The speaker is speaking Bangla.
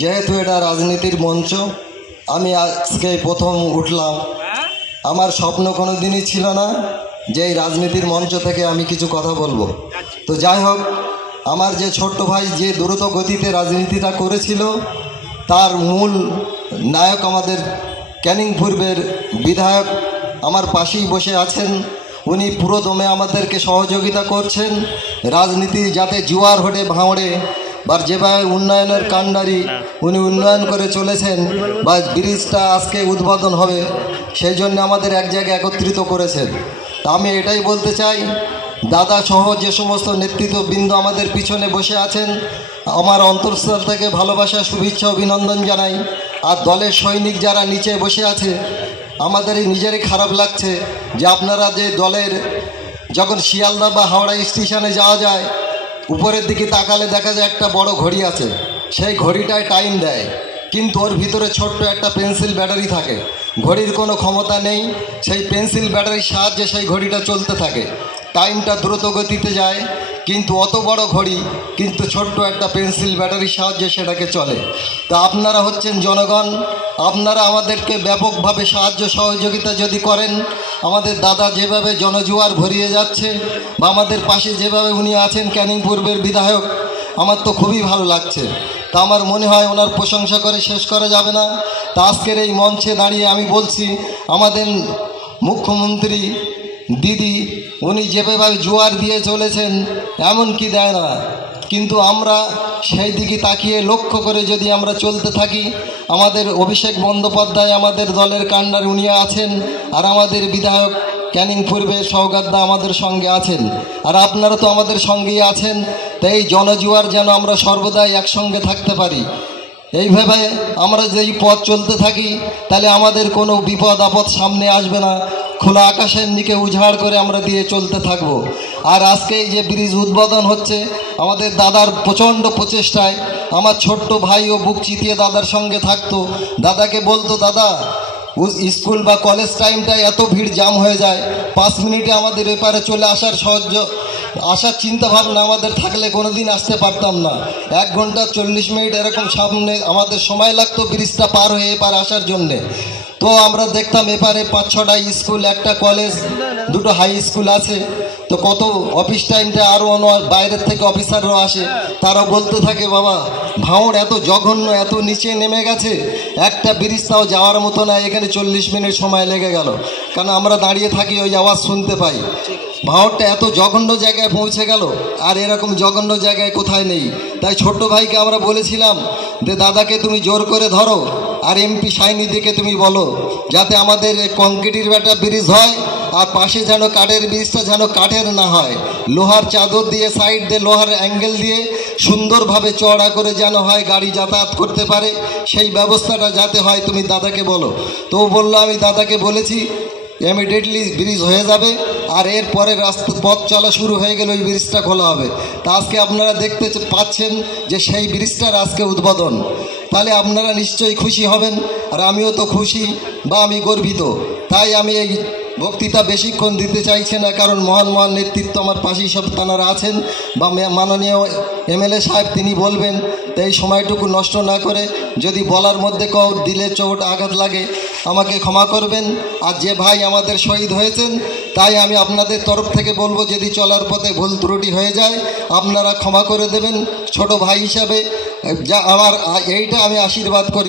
যেহেতু এটা রাজনীতির মঞ্চ, আমি আজকে প্রথম উঠলাম। আমার স্বপ্ন কোনো দিনই ছিল না যে এই রাজনীতির মঞ্চ থেকে আমি কিছু কথা বলবো। তো যাই হোক, আমার যে ছোট্ট ভাই যে দ্রুত গতিতে রাজনীতিটা করেছিল, তার মূল নায়ক আমাদের ক্যানিং পূর্বের বিধায়ক আমার পাশেই বসে আছেন। উনি পুরো দমে আমাদেরকে সহযোগিতা করছেন। রাজনীতি যাতে জুয়ার হটে ভাঙড়ে বা যেভাবে উন্নয়নের কাণ্ডারি উনি উন্নয়ন করে চলেছেন, বা ব্রিজটা আজকে উদ্বোধন হবে, সেই জন্য আমাদের এক জায়গায় একত্রিত করেছেন। তা আমি এটাই বলতে চাই, দাদা সহ যে সমস্ত নেতৃত্ববৃন্দ আমাদের পিছনে বসে আছেন, আমার অন্তঃস্থল থেকে ভালোবাসা, শুভেচ্ছা, অভিনন্দন জানাই। আর দলের সৈনিক যারা নিচে বসে আছে, আমাদেরই নিজেরই খারাপ লাগছে যে আপনারা যে দলের, যখন শিয়ালদা বা হাওড়া স্টেশনে যাওয়া যায়, উপরের দিকে তাকালে দেখা যায় একটা বড় ঘড়ি আছে, সেই ঘড়িটায় টাইম দেয়, কিন্তু ওর ভিতরে ছোট্ট একটা পেন্সিল ব্যাটারি থাকে। ঘড়ির কোনো ক্ষমতা নেই, সেই পেন্সিল ব্যাটারির সাহায্যে সেই ঘড়িটা চলতে থাকে। টাইমটা দ্রুত গতিতে যায়, কিন্তু অত বড় ঘড়ি কিন্তু ছোট্ট একটা পেন্সিল ব্যাটারির সাহায্যে সেটাকে চলে। তো আপনারা হচ্ছেন জনগণ, আপনারা আমাদেরকে ব্যাপকভাবে সাহায্য সহযোগিতা যদি করেন, আমাদের দাদা যেভাবে জনজুয়ার ভরিয়ে যাচ্ছে, বা আমাদের পাশে যেভাবে উনি আছেন ক্যানিং পূর্বের বিধায়ক, আমার তো খুবই ভালো লাগছে। তা আমার মনে হয় ওনার প্রশংসা করে শেষ করা যাবে না। তা আজকের এই মঞ্চে দাঁড়িয়ে আমি বলছি, আমাদের মুখ্যমন্ত্রী দিদি উনি যেভাবে জোয়ার দিয়ে চলেছেন, এমন কি দেয় না, কিন্তু আমরা সেই দিকে তাকিয়ে লক্ষ্য করে যদি আমরা চলতে থাকি, আমাদের অভিষেক বন্দ্যোপাধ্যায় আমাদের দলের কাণ্ডার উনি আছেন, আর আমাদের বিধায়ক ক্যানিং পূর্বের সৌগাতদা আমাদের সঙ্গে আছেন, আর আপনারা তো আমাদের সঙ্গেই আছেন। তাই এই জনজুয়ার যেন আমরা সর্বদাই একসঙ্গে থাকতে পারি। এইভাবে আমরা যেই পথ চলতে থাকি, তাহলে আমাদের কোনো বিপদ আপদ সামনে আসবে না। খোলা আকাশের নিচে উজাড় করে আমরা দিয়ে চলতে থাকব। আর আজকে এই যে ব্রিজ উদ্বোধন হচ্ছে, আমাদের দাদার প্রচণ্ড প্রচেষ্টায় আমার ছোট্ট ভাইও বুক চিতিয়ে দাদার সঙ্গে থাকতো। দাদাকে বলতো, দাদা স্কুল বা কলেজ টাইমটায় এত ভিড় জাম হয়ে যায়, 5 মিনিটে আমাদের এপারে চলে আসার চিন্তা ভাবনা আমাদের থাকলে কোনো দিন আসতে পারতাম না। 1 ঘন্টা 40 মিনিট এরকম সামনে আমাদের সময় লাগতো ব্রিজটা পার হয়ে এপার আসার জন্যে। তো আমরা দেখতাম এপারে 5-6টা স্কুল, একটা কলেজ, 2টো হাই স্কুল আছে। তো কত অফিস টাইমটা আরও বাইরের থেকে অফিসাররাও আসে, তারা বলতে থাকে, বাবা ভাঙড় এত জঘন্য, এত নিচে নেমে গেছে, একটা ব্রিজটাও যাওয়ার মতো না, এখানে 40 মিনিট সময় লেগে গেল। কারণ আমরা দাঁড়িয়ে থাকি, ওই আওয়াজ শুনতে পাই। ভাঙড়টা এত জঘন্য জায়গায় পৌঁছে গেল, আর এরকম জঘন্য জায়গায় কোথায় নেই। তাই ছোট্ট ভাইকে আমরা বলেছিলাম যে দাদাকে তুমি জোর করে ধরো, আর এমপি সাইনি দিকে তুমি বলো যাতে আমাদের কংক্রিটের একটা ব্রিজ হয়, আর পাশে যেন কাঠের ব্রিজটা যেন কাঠের না হয়, লোহার চাদর দিয়ে সাইড দিয়ে লোহার অ্যাঙ্গেল দিয়ে সুন্দরভাবে চওড়া করে যেন হয়, গাড়ি যাতায়াত করতে পারে, সেই ব্যবস্থাটা যাতে হয় তুমি দাদাকে বলো। তো বললো, আমি দাদাকে বলেছি, ইমিডিয়েটলি ব্রিজ হয়ে যাবে, আর এরপরে পথ চলা শুরু হয়ে গেলে ওই ব্রিজটা খোলা হবে। তা আজকে আপনারা দেখতে পাচ্ছেন যে সেই ব্রিজটার আজকে উদ্বোধন। তাহলে আপনারা নিশ্চয়ই খুশি হবেন, আর আমিও তো খুশি বা আমি গর্বিত। তাই আমি এই বক্তৃতা বেশিক্ষণ দিতে চাইছি না, কারণ মহান মহান নেতৃত্ব আমার পাশেই সব তাঁরা আছেন, বা মাননীয় এমএলএ সাহেব তিনি বলবেন। তাই এই সময়টুকু নষ্ট না করে, যদি বলার মধ্যে কেউ দিলে চোট আঘাত লাগে আমাকে ক্ষমা করবেন। আর যে ভাই আমাদের শহীদ হয়েছেন, তাই আমি আপনাদের তরফ থেকে বলবো, যদি চলার পথে ভুল ত্রুটি হয়ে যায় আপনারা ক্ষমা করে দেবেন। ছোট ভাই হিসাবে যা আমার এইটা আমি আশীর্বাদ করি।